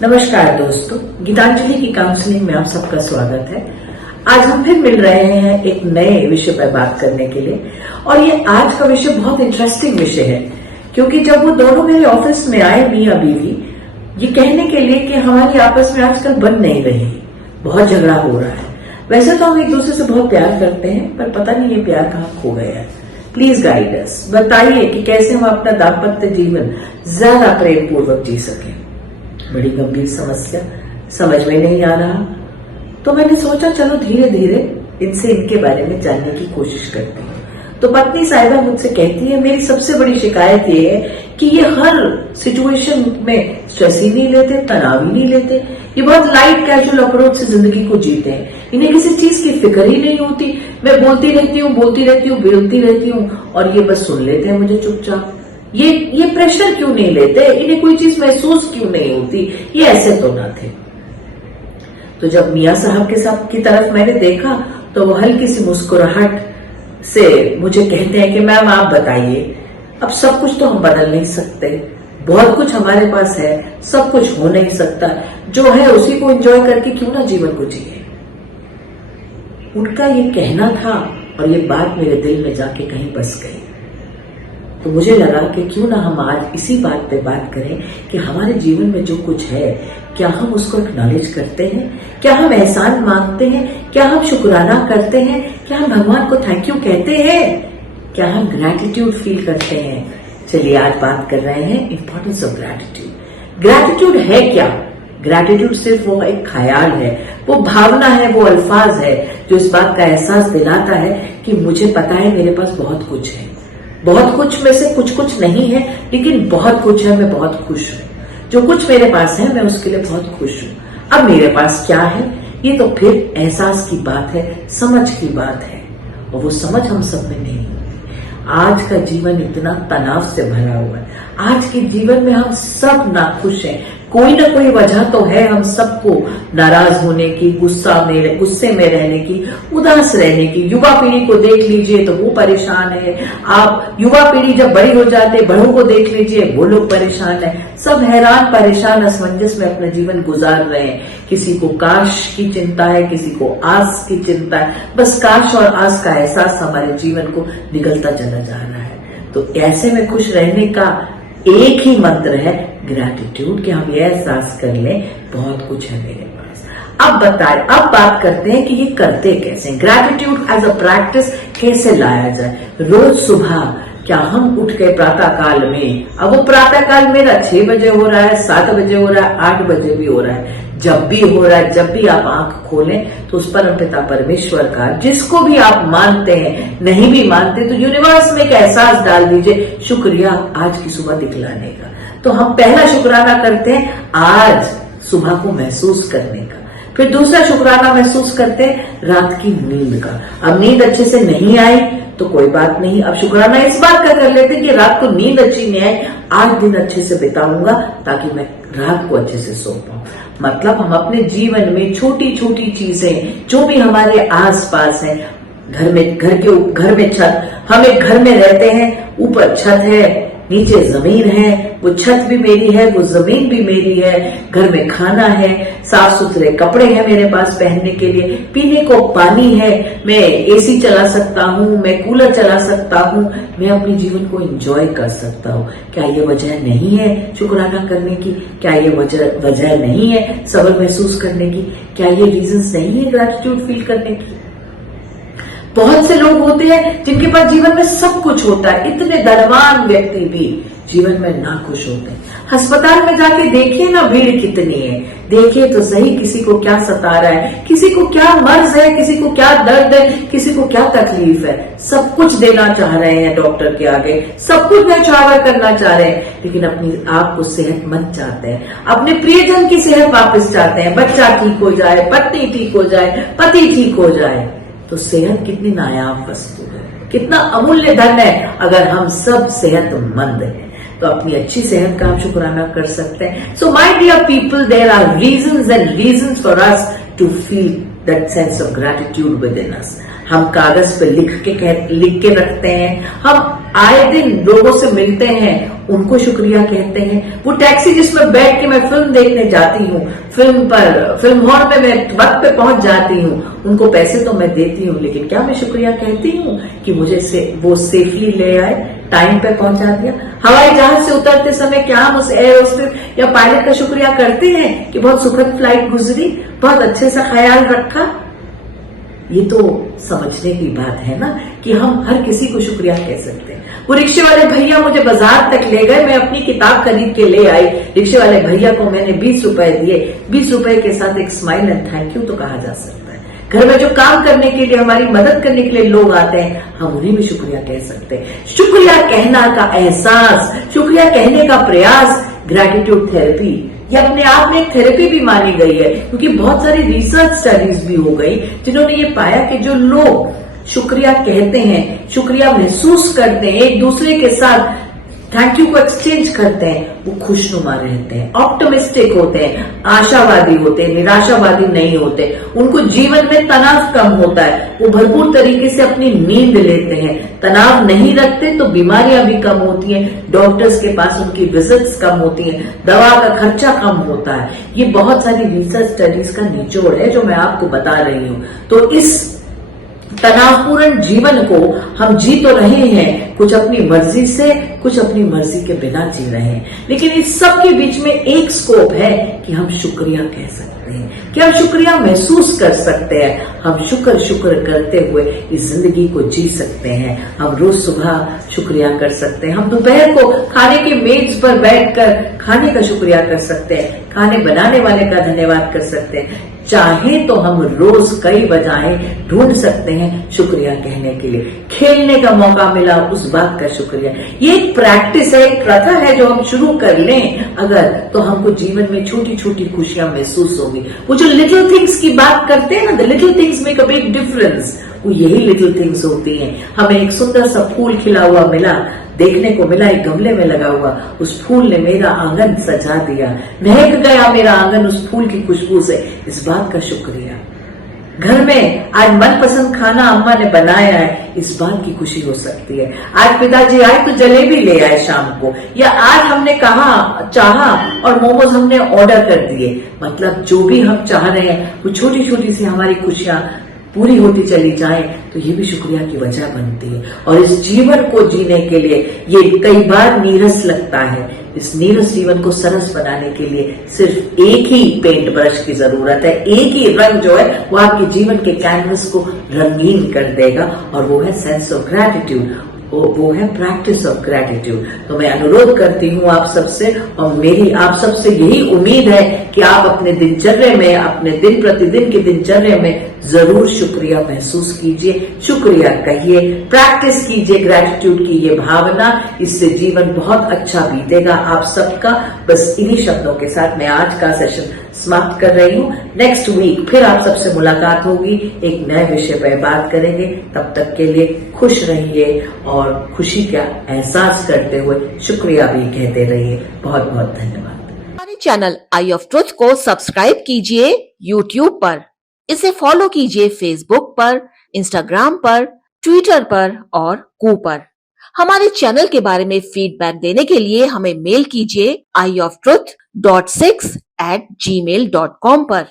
नमस्कार दोस्तों, गीतांजलि की काउंसलिंग में आप सबका स्वागत है। आज हम फिर मिल रहे हैं एक नए विषय पर बात करने के लिए और ये आज का विषय बहुत इंटरेस्टिंग विषय है क्योंकि जब वो दोनों मेरे ऑफिस में आए मियां बीवी ये कहने के लिए कि हमारी आपस में आजकल बन नहीं रही, बहुत झगड़ा हो रहा है। वैसे तो हम एक दूसरे से बहुत प्यार करते हैं पर पता नहीं ये प्यार कहाँ खो गया है। प्लीज गाइड अस, बताइए कि कैसे हम अपना दाम्पत्य जीवन ज्यादा प्रेम पूर्वक जी सकें। बड़ी गंभीर समस्या, समझ में नहीं आ रहा, तो मैंने सोचा चलो धीरे धीरे इनसे इनके बारे में जानने की कोशिश करती हूँ। तो पत्नी साहिबा मुझसे कहती है मेरी सबसे बड़ी शिकायत ये है कि ये हर सिचुएशन में स्ट्रेस ही नहीं लेते, तनाव ही नहीं लेते, ये बहुत लाइट कैजुअल अप्रोच से जिंदगी को जीते हैं, इन्हें किसी चीज की फिक्र ही नहीं होती। मैं बोलती रहती हूँ बोलती रहती हूँ और ये बस सुन लेते हैं मुझे चुपचाप। ये प्रेशर क्यों नहीं लेते, इन्हें कोई चीज महसूस क्यों नहीं होती, ये ऐसे तो ना थे। तो जब मियां साहब के साथ की तरफ मैंने देखा तो वो हल्की सी मुस्कुराहट से मुझे कहते हैं कि मैम आप बताइए, अब सब कुछ तो हम बदल नहीं सकते, बहुत कुछ हमारे पास है, सब कुछ हो नहीं सकता, जो है उसी को एंजॉय करके क्यों ना जीवन को जिए। उनका ये कहना था और ये बात मेरे दिल में जाके कहीं बस गई। तो मुझे लगा कि क्यों ना हम आज इसी बात पे बात करें कि हमारे जीवन में जो कुछ है क्या हम उसको एक्नॉलेज करते हैं, क्या हम एहसान मांगते हैं, क्या हम शुक्राना करते हैं, क्या हम भगवान को थैंक यू कहते हैं, क्या हम ग्रैटिट्यूड फील करते हैं। चलिए आज बात कर रहे हैं इंपॉर्टेंस ऑफ ग्रैटिट्यूड। ग्रैटिट्यूड है क्या? ग्रैटिट्यूड सिर्फ वो एक ख्याल है, वो भावना है, वो अल्फाज है जो इस बात का एहसास दिलाता है कि मुझे पता है मेरे पास बहुत कुछ है, बहुत कुछ में से कुछ नहीं है लेकिन बहुत कुछ है, मैं बहुत खुश हूँ। जो कुछ मेरे पास है मैं उसके लिए बहुत खुश हूँ। अब मेरे पास क्या है ये तो फिर एहसास की बात है, समझ की बात है और वो समझ हम सब में नहीं है। आज का जीवन इतना तनाव से भरा हुआ है, आज के जीवन में हम सब नाखुश हैं, कोई ना कोई वजह तो है हम सबको नाराज होने की, गुस्से में रहने की, उदास रहने की। युवा पीढ़ी को देख लीजिए तो वो परेशान है, आप युवा पीढ़ी जब बड़ी हो जाते बड़ों को देख लीजिए वो लोग परेशान है, सब हैरान परेशान असमंजस में अपना जीवन गुजार रहे हैं। किसी को काश की चिंता है, किसी को आस की चिंता है, बस काश और आस का एहसास हमारे जीवन को निगलता चला जा रहा है। तो ऐसे में खुश रहने का एक ही मंत्र है ग्रैटिट्यूड, कि हम ये एहसास कर लें बहुत कुछ है मेरे पास। अब बात करते हैं कि ये करते कैसे, ग्रैटिट्यूड एज अ प्रैक्टिस कैसे लाया जाए। रोज सुबह क्या हम उठ के प्रातः काल में, अब वो प्रातः काल मेरा 6 बजे हो रहा है, 7 बजे हो रहा है, 8 बजे भी हो रहा है, जब भी हो रहा है, जब भी आप आंख खोलें तो उस परमपिता परमेश्वर का, जिसको भी आप मानते हैं, नहीं भी मानते तो यूनिवर्स में एक एहसास डाल दीजिए, शुक्रिया आज की सुबह दिखलाने का। तो हम पहला शुक्राना करते हैं आज सुबह को महसूस करने का, फिर दूसरा शुक्राना महसूस करते हैं रात की नींद का। अब नींद अच्छे से नहीं आई तो कोई बात नहीं, अब शुक्राना इस बात का कर लेते कि रात को नींद अच्छी नहीं आई, आज दिन अच्छे से बिताऊंगा ताकि मैं रात को अच्छे से सो पाऊं। मतलब हम अपने जीवन में छोटी छोटी चीजें जो भी हमारे आसपास है, घर में छत, हम एक घर में रहते हैं, ऊपर छत है, नीचे जमीन है, वो छत भी मेरी है, वो जमीन भी मेरी है, घर में खाना है, साफ सुथरे कपड़े हैं मेरे पास पहनने के लिए, पीने को पानी है, मैं एसी चला सकता हूँ, मैं कूलर चला सकता हूँ, मैं अपने जीवन को एंजॉय कर सकता हूँ। क्या ये वजह नहीं है शुक्राना करने की? क्या ये वजह नहीं है सब्र महसूस करने की? क्या ये रीजंस नहीं है ग्रैटिट्यूड फील करने की? बहुत से लोग होते हैं जिनके पास जीवन में सब कुछ होता है, इतने धनवान व्यक्ति भी जीवन में नाखुश होते हैं। अस्पताल में जाके देखिए ना भीड़ कितनी है, देखिए तो सही किसी को क्या सता रहा है, किसी को क्या मर्ज है, किसी को क्या दर्द है, किसी को क्या तकलीफ है, सब कुछ देना चाह रहे हैं डॉक्टर के आगे, सब कुछ न्यौछावर करना चाह रहे हैं, लेकिन अपनी आप को सेहतमंद चाहते हैं, अपने प्रियजन की सेहत वापस चाहते हैं, बच्चा ठीक हो जाए, पत्नी ठीक हो जाए, पति ठीक हो जाए। तो सेहत कितनी नायाब वस्तु है, कितना अमूल्य धन है। अगर हम सब सेहतमंद हैं तो अपनी अच्छी सेहत का आप शुक्राना कर सकते हैं। So my dear people, there are reasons and reasons for us to feel that sense of gratitude within us. हम कागज पे लिख के रखते हैं, हम आए दिन लोगों से मिलते हैं, उनको शुक्रिया कहते हैं। वो टैक्सी जिसमें बैठ के मैं फिल्म देखने जाती हूँ, फिल्म हॉल में मैं वक्त पे पहुंच जाती हूँ, उनको पैसे तो मैं देती हूँ, लेकिन क्या मैं शुक्रिया कहती हूँ कि मुझे वो सेफली ले आए, टाइम पे पहुंचा दिया। हवाई जहाज से उतरते समय क्या हम उस एयर होस्टेस या पायलट का शुक्रिया करते हैं कि बहुत सुखद फ्लाइट गुजरी, बहुत अच्छे से ख्याल रखा? ये तो समझने की बात है ना कि हम हर किसी को शुक्रिया कह सकते हैं। वो रिक्शे वाले भैया मुझे बाजार तक ले गए, मैं अपनी किताब खरीद के ले आई, रिक्शे वाले भैया को मैंने 20 रुपए दिए, 20 रुपए के साथ एक स्माइल एंड थैंक यू तो कहा जा सकता है। घर में जो काम करने के लिए, हमारी मदद करने के लिए लोग आते हैं, हम उन्हें भी शुक्रिया कह सकते हैं। शुक्रिया कहना का एहसास, शुक्रिया कहने का प्रयास, ग्रैटिट्यूड थेरेपी, ये अपने आप में एक थेरेपी भी मानी गई है, क्योंकि बहुत सारी रिसर्च स्टडीज भी हो गई जिन्होंने ये पाया कि जो लोग शुक्रिया कहते हैं, शुक्रिया महसूस करते हैं, एक दूसरे के साथ थैंक यू को एक्सचेंज करते हैं, वो खुशनुमा रहते हैं, ऑप्टिमिस्टिक होते हैं, आशावादी होते हैं, निराशावादी नहीं होते, उनको जीवन में तनाव कम होता है, वो भरपूर तरीके से अपनी नींद लेते हैं, तनाव नहीं रखते तो बीमारियां भी कम होती हैं, डॉक्टर्स के पास उनकी विजिट्स कम होती हैं, दवा का खर्चा कम होता है। ये बहुत सारी रिसर्च स्टडीज का निचोड़ है जो मैं आपको बता रही हूं। तो इस तनावपूर्ण जीवन को हम जी तो रहे हैं, कुछ अपनी मर्जी से, कुछ अपनी मर्जी के बिना जी रहे हैं, लेकिन इस सब के बीच में एक स्कोप है कि हम शुक्रिया कह सकते हैं, कि हम शुक्रिया महसूस कर सकते हैं, हम शुक्र करते हुए इस जिंदगी को जी सकते हैं। हम रोज सुबह शुक्रिया कर सकते हैं, हम दोपहर को खाने के मेज पर बैठकर खाने का शुक्रिया कर सकते हैं, खाने बनाने वाले का धन्यवाद कर सकते हैं। चाहे तो हम रोज कई वजहें ढूंढ सकते हैं शुक्रिया कहने के लिए। खेलने का मौका मिला, उस बात का शुक्रिया। ये एक प्रैक्टिस है, एक प्रथा है जो हम शुरू कर लें अगर, तो हमको जीवन में छोटी छोटी खुशियां महसूस होगी। वो जो लिटिल थिंग्स की बात करते हैं ना, the little things make a big difference, वो यही लिटिल थिंग्स होती हैं। हमें एक सुंदर सा फूल खिला हुआ मिला, देखने को मिला, एक गमले में लगा हुआ, उस फूल ने मेरा आंगन सजा दिया, महक गया मेरा आंगन उस फूल की खुशबू से, इस बात का शुक्रिया। घर में आज मनपसंद खाना अम्मा ने बनाया है, इस बात की खुशी हो सकती है। आज पिताजी आए तो जलेबी ले आए शाम को, या आज हमने चाहा और मोमोज हमने ऑर्डर कर दिए। मतलब जो भी हम चाह रहे हैं वो छोटी छोटी सी हमारी खुशियां पूरी होती चली जाए तो ये भी शुक्रिया की वजह बनती है। और इस जीवन को जीने के लिए ये कई बार नीरस लगता है, इस नीरस जीवन को सरस बनाने के लिए सिर्फ एक ही पेंट ब्रश की जरूरत है, एक ही रंग जो है वो आपके जीवन के कैनवस को रंगीन कर देगा, और वो है सेंस ऑफ ग्रैटिट्यूड, वो है प्रैक्टिस ऑफ ग्रैटिट्यूड। तो मैं अनुरोध करती हूँ आप सबसे, और मेरी आप सबसे यही उम्मीद है कि आप अपने दिनचर्या में, अपने दिन प्रतिदिन की दिनचर्या में जरूर शुक्रिया महसूस कीजिए, शुक्रिया कहिए, प्रैक्टिस कीजिए ग्रैटिट्यूड की ये भावना, इससे जीवन बहुत अच्छा बीतेगा आप सबका। बस इन्हीं शब्दों के साथ मैं आज का सेशन समाप्त कर रही हूँ। नेक्स्ट वीक फिर आप सबसे मुलाकात होगी, एक नए विषय पर बात करेंगे। तब तक के लिए खुश रहिए और खुशी का एहसास करते हुए शुक्रिया भी कहते रहिए। बहुत बहुत धन्यवाद। हमारे चैनल आई ऑफ ट्रुथ को सब्सक्राइब कीजिए YouTube पर, इसे फॉलो कीजिए Facebook पर, Instagram पर, Twitter पर और कू पर। हमारे चैनल के बारे में फीडबैक देने के लिए हमें मेल कीजिए ioftruth.6@gmail.com पर।